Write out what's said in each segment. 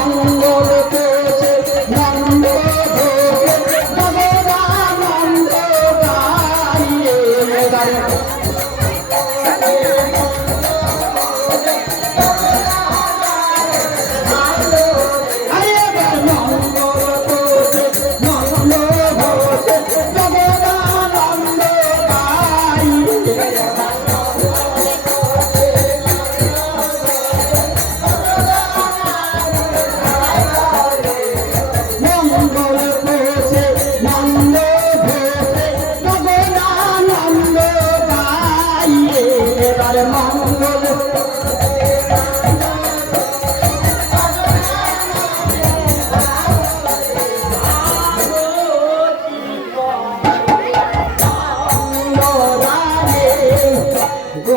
mundo.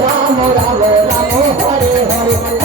Ram Ram Ram Hare Hare